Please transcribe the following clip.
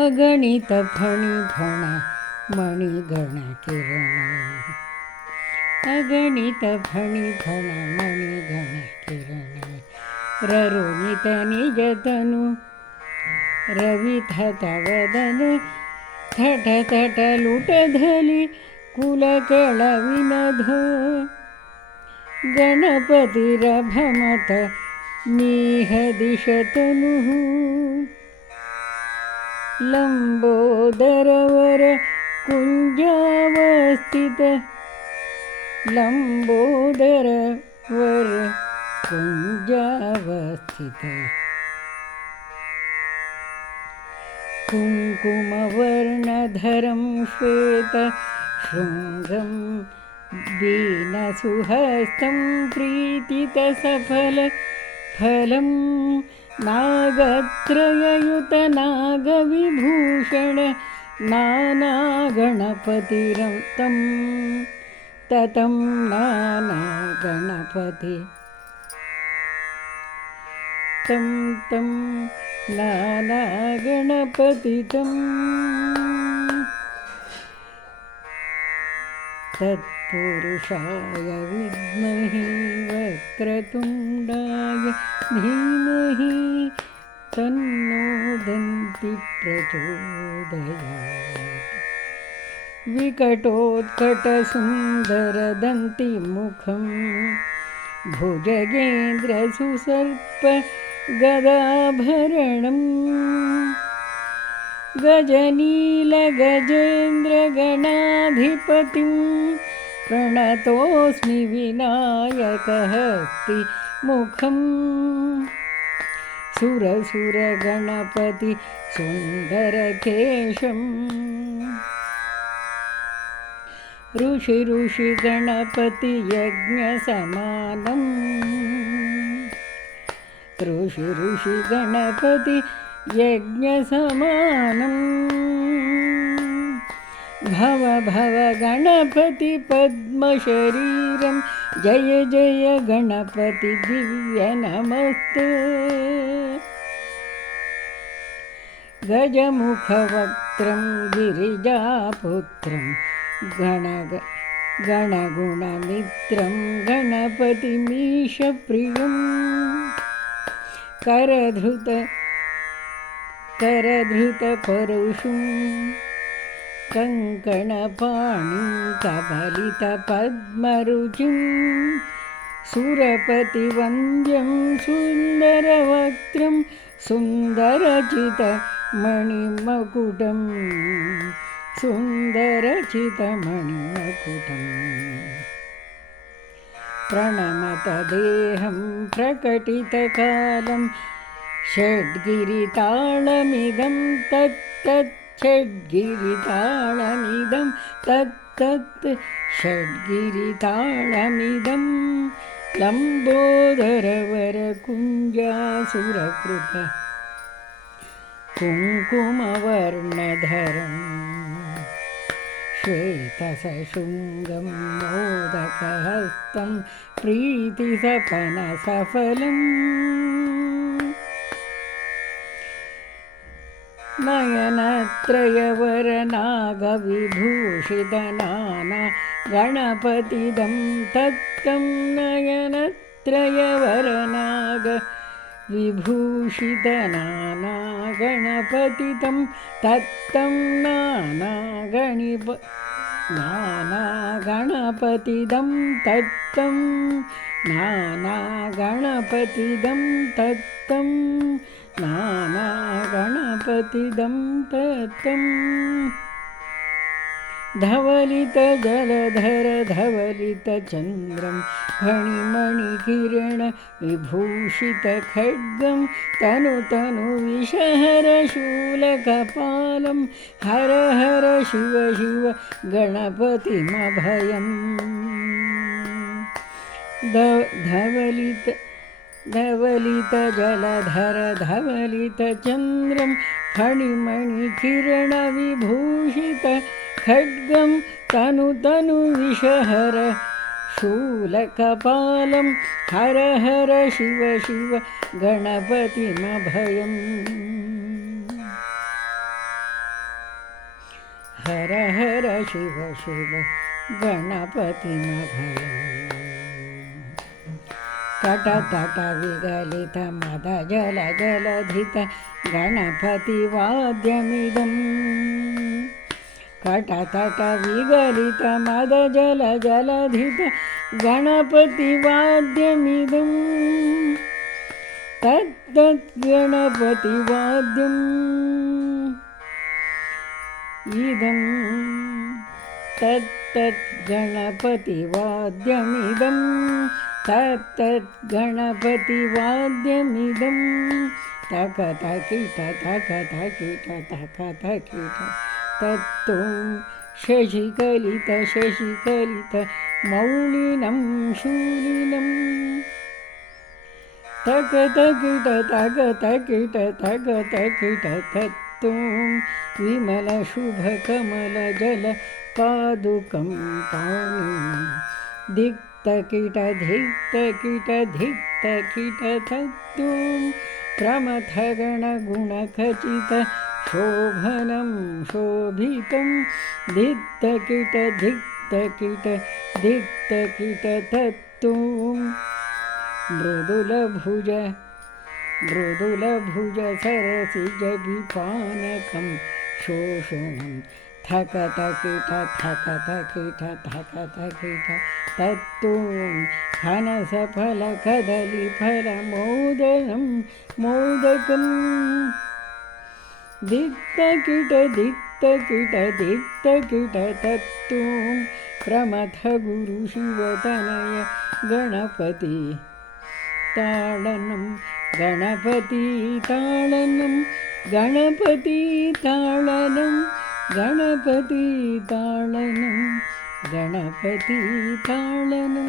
अगणित फणिफण मणिगणकिरण अगणित फणिफण मणिगणकिरण ररुणित निजतनु रविथतवदन that that लुटधली कुलकळविनध गणपतिरभमत नीहदिशतनुः लंबोदरवर कुंजावस्थित लंबोदरवर कुंजावस्थित कुंकुमवर्णधरं श्वेत शृंगं वीनसुहस्तं प्रीतितसफलफलं नागत्रययुत नागविभूषण नानागणपतिरतं ततं नानागणपति तं तं नानागणपतितं तत्पुरुषाय विद्महे वक्रतुण्डाय धीमहि तन्नो दन्ति प्रचोदयात् विकटोत्कटसुन्दरदन्तिमुखं भुजगेन्द्रसुसर्प गदाभरणं गजनीलगजेन्द्रगणाधिपतिं प्रणतोऽस्मि विनायकहस्तिमुखं सुरसुरगणपति सुन्दरकेशं ऋषि यज्ञसमानं ऋषि गणपति यज्ञसमानं भव भव गणपति पद्मशरीरं जय जय गणपति दिव्य नमस्ते गजमुखवक्त्रं गिरिजापुत्रं गणगुणमित्रं गणपतिमीशप्रियं करधृतपरुषं कङ्कणपाणिं कबलितपद्मरुचिं सुरपतिवन्द्यं सुन्दरवक्त्रं सुन्दरचितमणिमकुटं प्रणमतदेहं प्रकटितकालं षड्गिरितालमिदं षड्गिरितालमिदं षड्गिरितालमिदं लम्बोदरवरकुञ्जासुरकृत कुङ्कुमवर्णधरं श्वेतसशृङ्गं मोदकहस्तं प्रीतिसपनसफलम् नयनत्रयवरनागविभूषितनाना गणपतिदं तत्तं नयनत्रयवरनाग विभूषितनाना गणपतितं तत्तं नानागणपतिदं तत्तं नानागणपतिदं तत्तं नानागणपतिदं तत्तं धवलितजलधर धवलितचन्द्रं फणिमणिकिरण विभूषितखड्गं तनुविषहरशूलकपालं हर हर शिव शिव गणपतिमभयम् धवलितजलधर धवलितचन्द्रं फणिमणिकिरण विभूषित खड्गं तनुविषहर शूलकपालं हर हर शिव शिव गणपतिमभयम् हर हर शिव शिव गणपतिमभयम् कटतट विगलित मद जल जलधित गणपतिवाद्यमिदम् कटतट विगलित मद जल जलधित गणपतिवाद्यमिदम् तद् गणपतिवाद्यम् इदं तत् गणपतिवाद्यमिदं तत् गणपतिवाद्यमिदं तक तकिट तक तकिट तक तकिट तत्तु शशिकलित शशिकलित मौलिनं शूलिनं तक तकिट तक तकिट तक तकिट तत्तु विमल शुभकमल जल पादुकं पाणिनं धिक्तकिट धिक्तकिट धिक्तकिट तत्तु प्रमथगणगुणखचित शोभनं शोभितं धिक्तकिट धिक्तकिट धिक्तकिट तत्तु मृदुलभुज मृदुलभुज सरसिजविपानकं शोषणं थकतकिट थकतकिट थकतकिट तत्तु फनसफलकदलीफलमोदनं मोदकं धिक्तकिट धिक्तकिट धिक्तकिट तत्तु प्रमथगुरुशिवतनय गणपति ताडनं गणपति ताडनं गणपति ताडनं गणपति ताडनं गणपति ताडनं